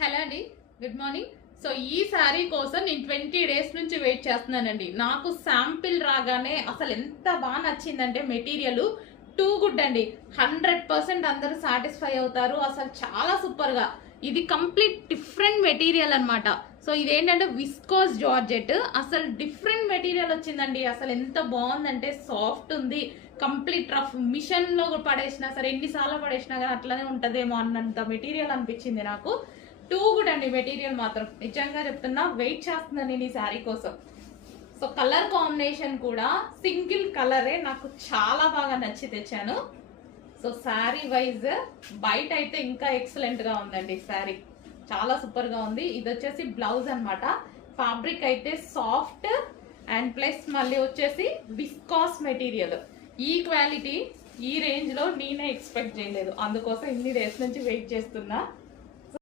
Hello అండి, good morning. So ఈ శారీ కోసం నేను 20 డేస్ నుంచి వెయిట్ చేస్తున్నానండి. నాకు శాంపిల్ రాగానే అసలు ఎంత బాగా నచ్చిందంటే మెటీరియల్ టూ గుడ్ అండి. 100% అందరూ సాటిస్ఫై అవుతారు. అసలు చాలా సూపర్ గా, ఇది కంప్లీట్ డిఫరెంట్ మెటీరియల్ అనమాట. సో ఇదేంటంటే విస్కోస్ జార్జెట్, అసలు డిఫరెంట్ మెటీరియల్ వచ్చిందండి. అసలు ఎంత బాగుందంటే సాఫ్ట్ ఉంది, కంప్లీట్ రఫ్. మిషన్ లో పడేసినా సరే, ఎన్నిసార్లు పడేసినా కానీ అట్లనే ఉంటదేమో అన్నంత మెటీరియల్ అనిపించింది నాకు. టూ గుడ్ అండి మెటీరియల్ మాత్రం, నిజంగా చెప్తున్నా. వెయిట్ చేస్తున్నాను నేను ఈ శారీ కోసం. సో కలర్ కాంబినేషన్ కూడా సింగిల్ కలరే నాకు చాలా బాగా నచ్చి తెచ్చాను. సో శారీ వైజ్ బయట అయితే ఇంకా ఎక్సలెంట్ గా ఉందండి. శారీ చాలా సూపర్ గా ఉంది. ఇది వచ్చేసి బ్లౌజ్ అన్నమాట. ఫ్యాబ్రిక్ అయితే సాఫ్ట్ అండ్ ప్లస్ మళ్ళీ వచ్చేసి విస్కాస్ మెటీరియల్. ఈ క్వాలిటీ ఈ రేంజ్ లో నేనే ఎక్స్పెక్ట్ చేయలేదు, అందుకోసం ఇన్ని డేస్ నుంచి వెయిట్ చేస్తున్నా.